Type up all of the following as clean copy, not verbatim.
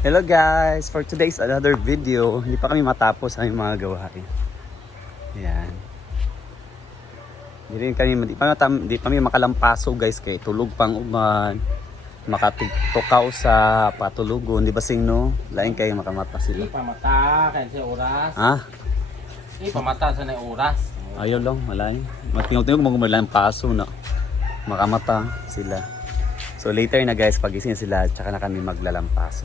Hello guys! For today's another video, hindi pa kami matapos ang mga gawain. Yan. Hindi pa kami makalampaso guys kay tulog pang uman. Makatukaw sa patulugon, di ba sing no? Lain kayo makamata sila. Pamata kaya sa oras. Ha? Pamata sa na oras. Ayaw lang, malay. Matingog-tingog mo malampaso na. Makamata sila. So later na guys, pagising sila, tsaka na kami maglalampaso.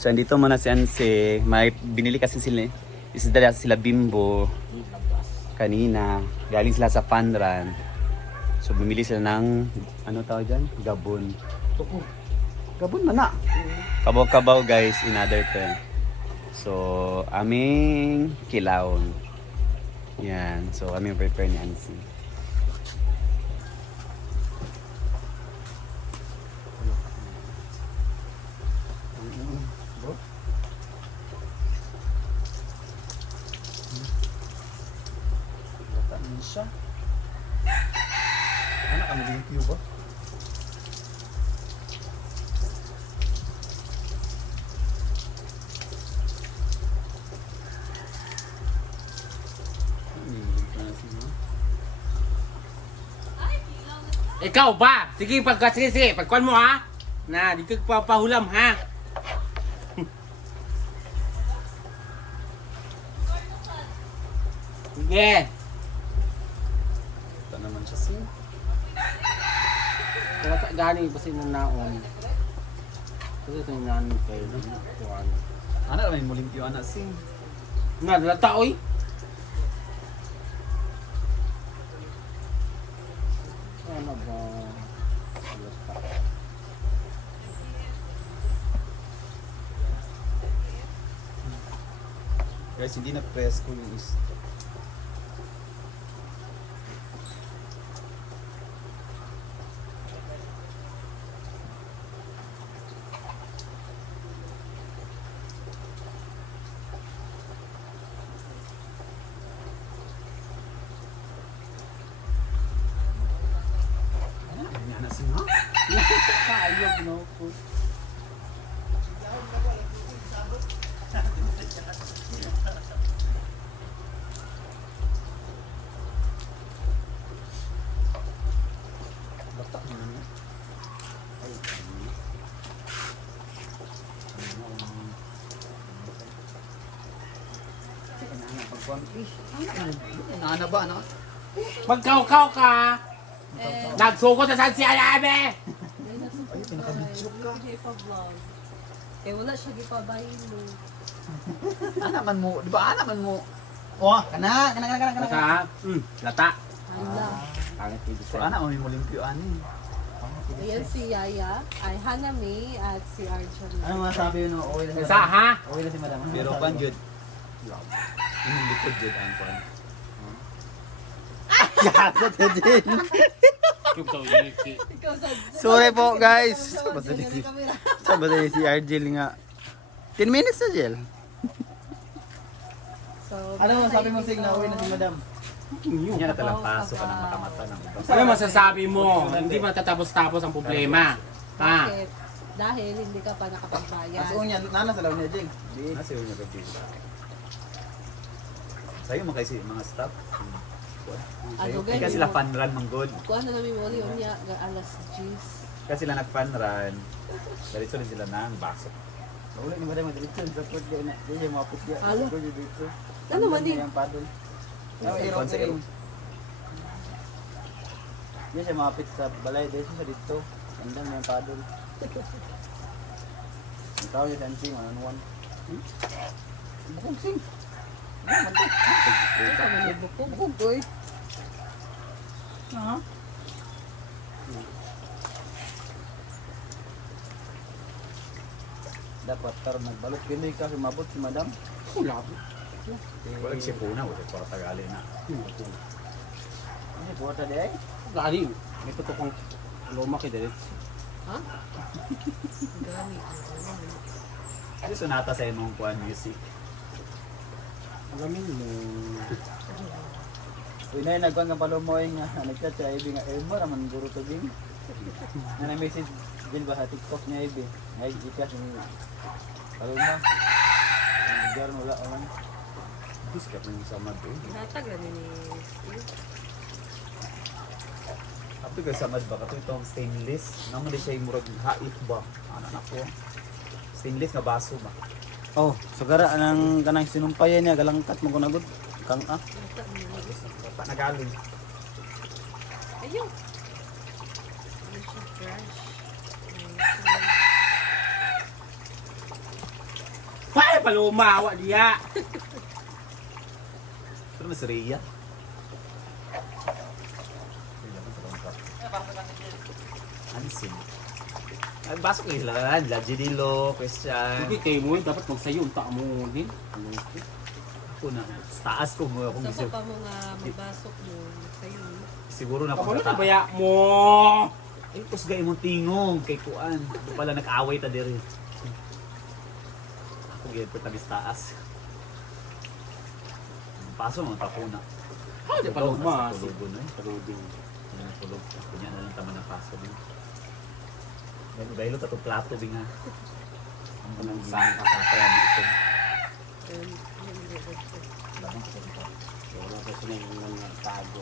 So andito muna si Anse, may binili kasi sila Bimbo kanina, galing sila sa Fun Run. So bumili sila ng, ano tawag dyan? Gabon. Gabon man na. Kabaw-kabaw guys, in other term. So aming kilawon. Yan, so aming prepare ni Anse. Siya. Ano kami din yung ba? Ikaw ba? Sige, pagkuhan mo ha. Na, di ka papahulam ha. Sige. Ito naman siya siya. Kaya gani ba naon? Kasi ito yung nanon kayo. Ano naman yung muling piyo anak sing? Nga, dalata oy. Ano ba? Guys, hindi na press ko yung isto. Kayog no po. Batak mo na. Nana ba ano? Magkaukaw ka. Nagsugod na saan si Alabe. Ay, pinaka-video ka. vlog. Eh wala siya gipabayin mo. Anaman mo, di ba anaman mo? Oh, kana. Basta, lata. Hala. Pangit dito So, sa. ana mo muling piyo ani. Ayan si Yaya, ay Hanami at si Arjun. Ano masabi yun? Okay na si Isa ha? Okay na si madam. Pero kwan jud. Yung likod jud ang kwan. Gato to din. Ikaw yun. Ikaw sa... Sorry po guys. Basta si kamera. Sabi na si Argel nga. 10 minutes na Jel. So, Ano masabi mo Sig na uwi na si madam? Hindi na talang paso ka na makamata ng iba. Ano masasabi mo? Hindi matatapos-tapos ang problema. Ha? bakit? Dahil hindi ka pa nakapagbayad. As unya nana sa law niya Jing. Di. Nasa yung nag-video. Sa'yo mo kasi mga staff. Ano Hindi kasi sila fun run mong good. Kuha na namin mo yun niya, alas 10. Kasi sila nag-fun run. Diretso rin sila ng baso. Uli ni madam dito sa put dia na. Dia mo put dia. Alo. Ko dito. Ano man din? Yang padol. Ano Sa iro konsero. ring. Dia siya mapit sa balay dito sa dito. Andang yung padol. Ikaw yung dancing one. Bukong sing. Kami nagbukog, boy. Dapat karon nagbalot kini ka mabot si madam. Wala. Wala si Puna, wala para tagali na. Ano buhat di ay? Gani. May tutok luma kay Derek. Ha? Gani. Kasi sonata sa imong kuan music. Alamin mo. Inay nagkuhan ka palomoy nga nagchat sa IB nga mo raman guro to bing. Na message din ba sa TikTok niya IB. Ay ikas ni Talo na. Lugar wala lang. Bus ka pa yung samad eh. Natag na ni Steve. Apo ka samad ba? Kato itong stainless. Naman din siya yung murag hait ba? Ano na po? Stainless nga baso ba? Oh, sagara anang kanang sinumpayan niya galangkat mo kunagod. Kang ah. Natag na ni Pa nagalon. Ayun. Ano siya fresh. Ay, paluma, awa diya. Pero mas Rhea. Ansin. Ay, basok lang sila. Lajidilo, Christian. Hindi kayo mo, dapat magsayo, unta mo din. Ako na. Sa taas ko mo akong Sa isip. pa mo nga mabasok mo sa'yo. Siguro na Ako na pagkata. baya mo. Ay, kusga imong tingong kay Kuan. Ito pala nag-away ta diri. Ako gyud tamis taas. Paso mo tapo na. Ah, di paluma. Tulugon eh. Paluding. Yan ang tulog. Kunya na lang tama ng paso din. Dahil tato plato din nga. Ang kanang sa kasakaya dito. Labang ko dito. Wala pa sila yung mga tago.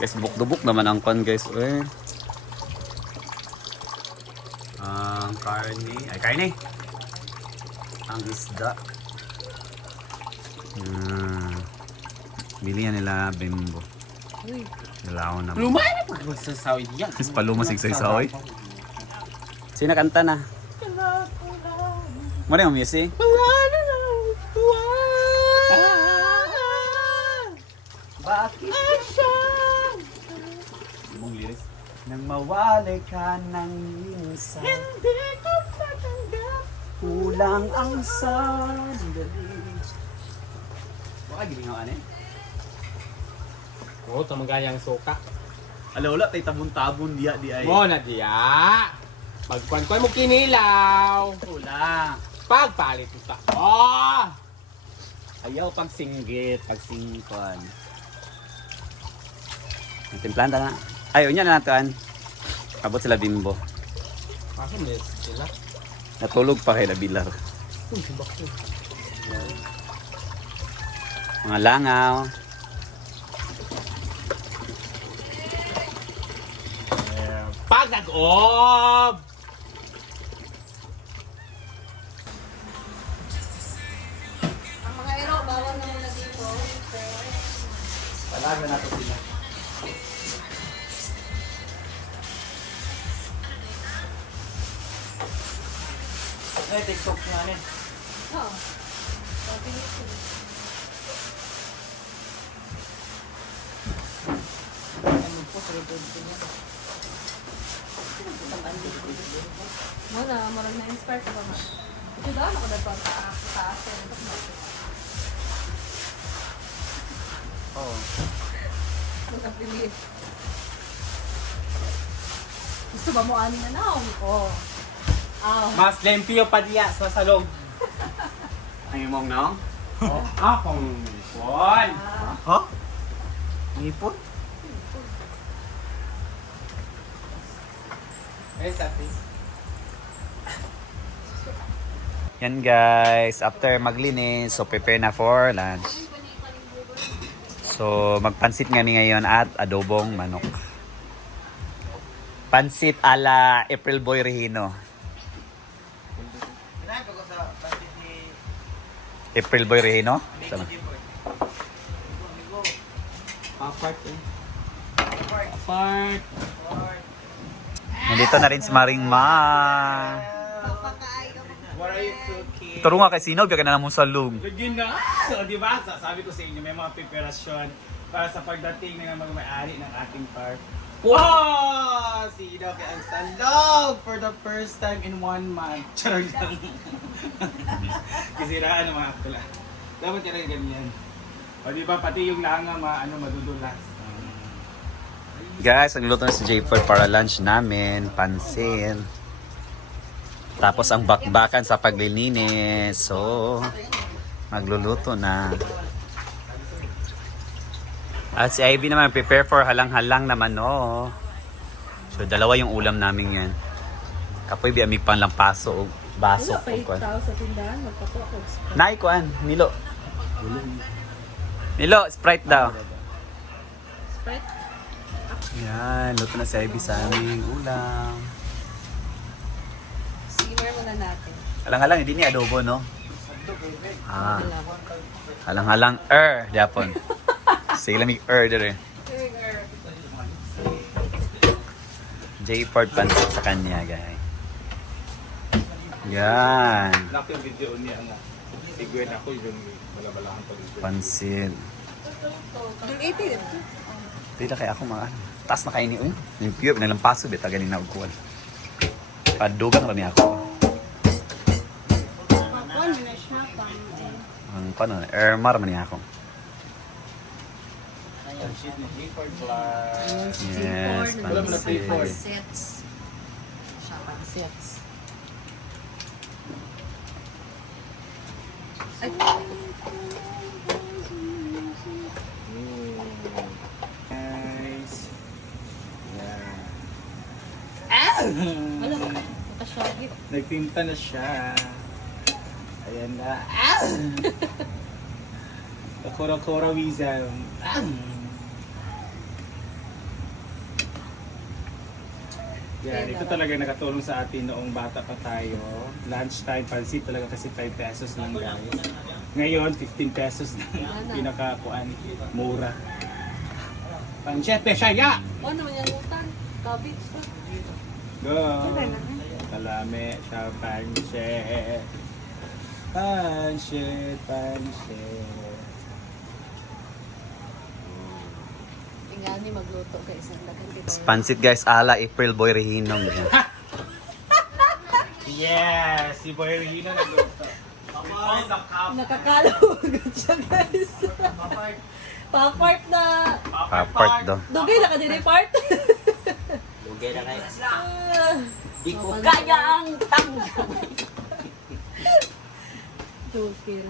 Guys, buk-dubuk naman ang kon guys. Eh. Ang karne. Ay, karne. Ang isda. Bilihan nila Bimbo. Uy, Dalaw na. Paluma na pag magsasawi diya. Mas paluma sigsay-sawi. Sino kanta na? Mo rin ang music? Bakit? Mong lyrics. Nang mawalay ka ng minsan, hindi ko matanggap. Kulang ang sandali. Baka giningaw eh. Oo, tamagayang suka. Alaula, tay tabon-tabon diya di ay. Mo na diya. Pagkuan-kuan mo kinilaw. Kulang. Pagpalit ito. Oh! Ayaw pagsinggit, pagsingkon. Timplahan na. Ayaw niya na natuan. Abot sila Bimbo. Kasi may sila. Natulog pa kay Labilar. Uy, bakit? Mga langaw. Pag nag-ob! ang mga ero, bawal na muna dito. Talaga na to sila. Eh TikTok nga ni. Oo. Sabi nito. Ano po sa record niya. Mo na, marang na-inspire ka ba man? Ito daw, ako nagpang taas. Oo. Magkapili. Gusto ba mo ani na naong? Oo. Mas lempio pa diya sa salong. Ang imong nang? Oh, akong ipon. Ha? Ngipon? Eh, sabi. Yan guys, after maglinis, so prepare na for lunch. So magpansit nga ni ngayon at adobong manok. Pansit ala April Boy Regino. April Boy Regino? Sama. Apart eh. Apart. Nandito na rin si Maring Ma. What are you cooking? Turo nga kay Sino, biya ka na namang salong. Lagyan na. So, di ba? Sabi ko sa inyo, may mga preparasyon para sa pagdating ng mga may-ari ng ating park. Wow! Si Doc ang sandog for the first time in 1 month. Charot lang. Kisiraan ng mga akla. Dapat yan rin ganyan. O di ba, pati yung langa madudulas. Guys, nagluluto na si J4 para lunch namin, pansin. Tapos ang bakbakan sa paglilinis. So, magluluto na. At si Ivy naman, prepare for halang-halang naman, no? So, dalawa yung ulam namin yan. Kapoy, biya may panlampaso o baso. Wala pa 8,000 sa tindahan. Magpato ako. Naikuan, Nilo. Nilo, Sprite daw. Sprite. Yan, luto na si Ivy sa aming ulam. Simmer muna natin. Halang-halang, hindi ni adobo, no? Ah, Wala. halang-halang, Japon. Sila may dire. J-Port pansit sa kanya, guys. Yan. Laki yung video niya nga. Siguen ako yung balabalahan pa rin. Pansit. Yung 80 din. Tila kaya ako mga taas na kaini. Yung pure, nalampaso, bita galing na ugkuhan. Padugang rami ako. Ang paano, Ermar man niya ako. Yes, pansit. Pansets. Siya, pansets. Ay, Nice. Yeah. wala mo. Makasyagi. Nagtinta na siya. Ayan na. Kura-kura wisdom. Yan, ito talaga nakatulong sa atin noong bata pa tayo. Lunchtime, pansit talaga kasi 5 pesos lang guys. Ngayon, 15 pesos na. Pinakakuan, mura. Panchete siya, ya! Oh, naman yung utan. Cabbage to. Go! Kalame siya, panchet. Panchet, panchet. Tingnan ni magluto kay isang dagan dito. Pansit guys, ala April Boy Rehinong. Yes! Si Boy Regino nagluto. Nakakalawag siya, guys. Pa-part na. Papart do. Dugay na ka din yung part. Lugay na kayo. Di ko kaya ang Joker.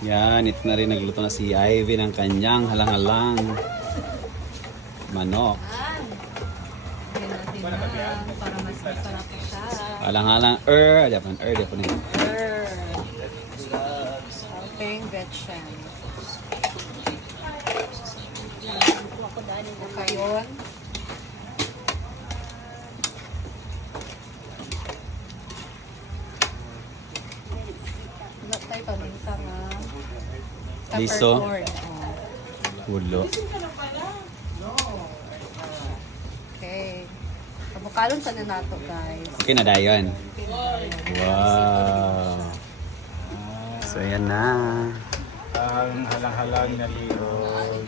Yan, ito na rin nagluto na si Ivy ng kanyang halang-halang manok. Yan natin lang para mas masarap siya. Halang-halang, Japan, Japan. Helping Gretchen. Ako dali na kayon. Wala tayo paminta nga. Liso. Peppercorn. Ulo. Okay. Kabukalon sa na nato, guys. Okay na dayon. Wow. So yan na. Ang halang-halang na liyog.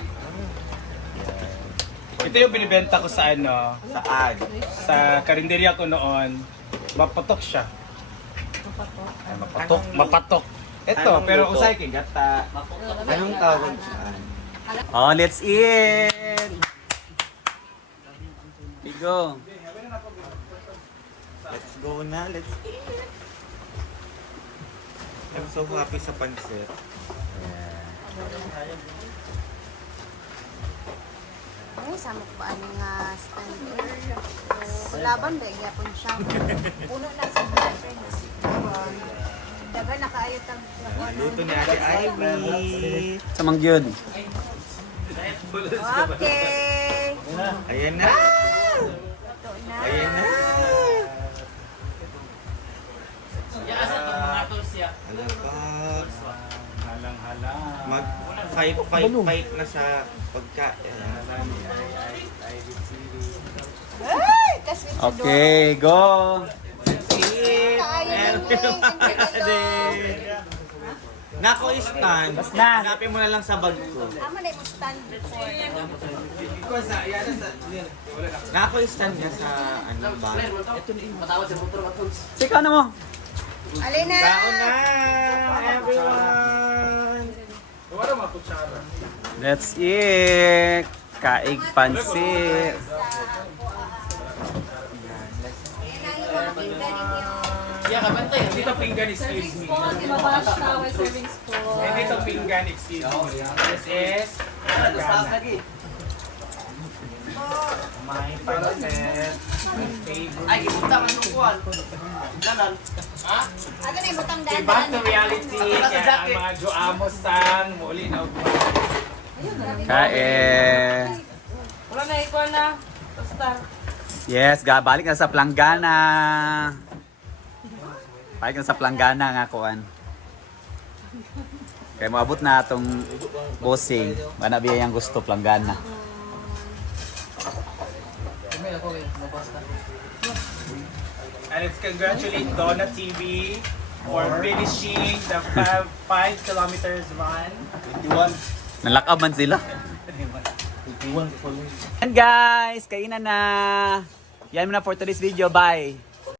Ito yung binibenta ko sa ano, Saan? sa karinderya ko noon. Mapatok siya. Mapato. Mapatok. Ito, Anong pero luto? usay kay gata. Anong tawag saan? Oh, let's eat! Go. Let's go na, let's eat. I'm so happy sa pansit. Ay, samok ba ano nga stand? Laban ba, gyapon siya. Puno na sa friends. Dagan nakaayot ang Luto ni Ate Ivy. Sa mangyod. Okay. Ayan na. Ito na. Ayan na. Alabak. Halang-halang. Mag-fight na sa pagkain. Ay, kasi Okay, go! Eat! Nako stand. Hanapin mo na lang sa bag ko. Ama na yung stand before. Nako stand niya sa ano bag. Sika na mo. Alin na! Kaon na! Everyone! Wala mga kutsara. Let's eat! Kaig pansit. Yan ang mga pinggan ninyo. Dito pinggan, excuse me. Spoon, di mabash na. May serving spoon. And dito pinggan, excuse me. This is My pancit. My favorite. Ay, ipunta ka nung kuhan. Danan. Ano na yung butang Okay, daan back to reality. Kaya ang mga Joamos-san, muli na Kain. Wala na ikaw na. Basta. Yes, balik na sa planggana. Balik na sa planggana nga kuan. Kaya maabot na itong bossing. Manabi yung gusto planggana. And it's congratulate Donna TV for finishing the 5 kilometers run. Nalakaw man sila. And guys, kainan na. Yan muna for today's video. Bye.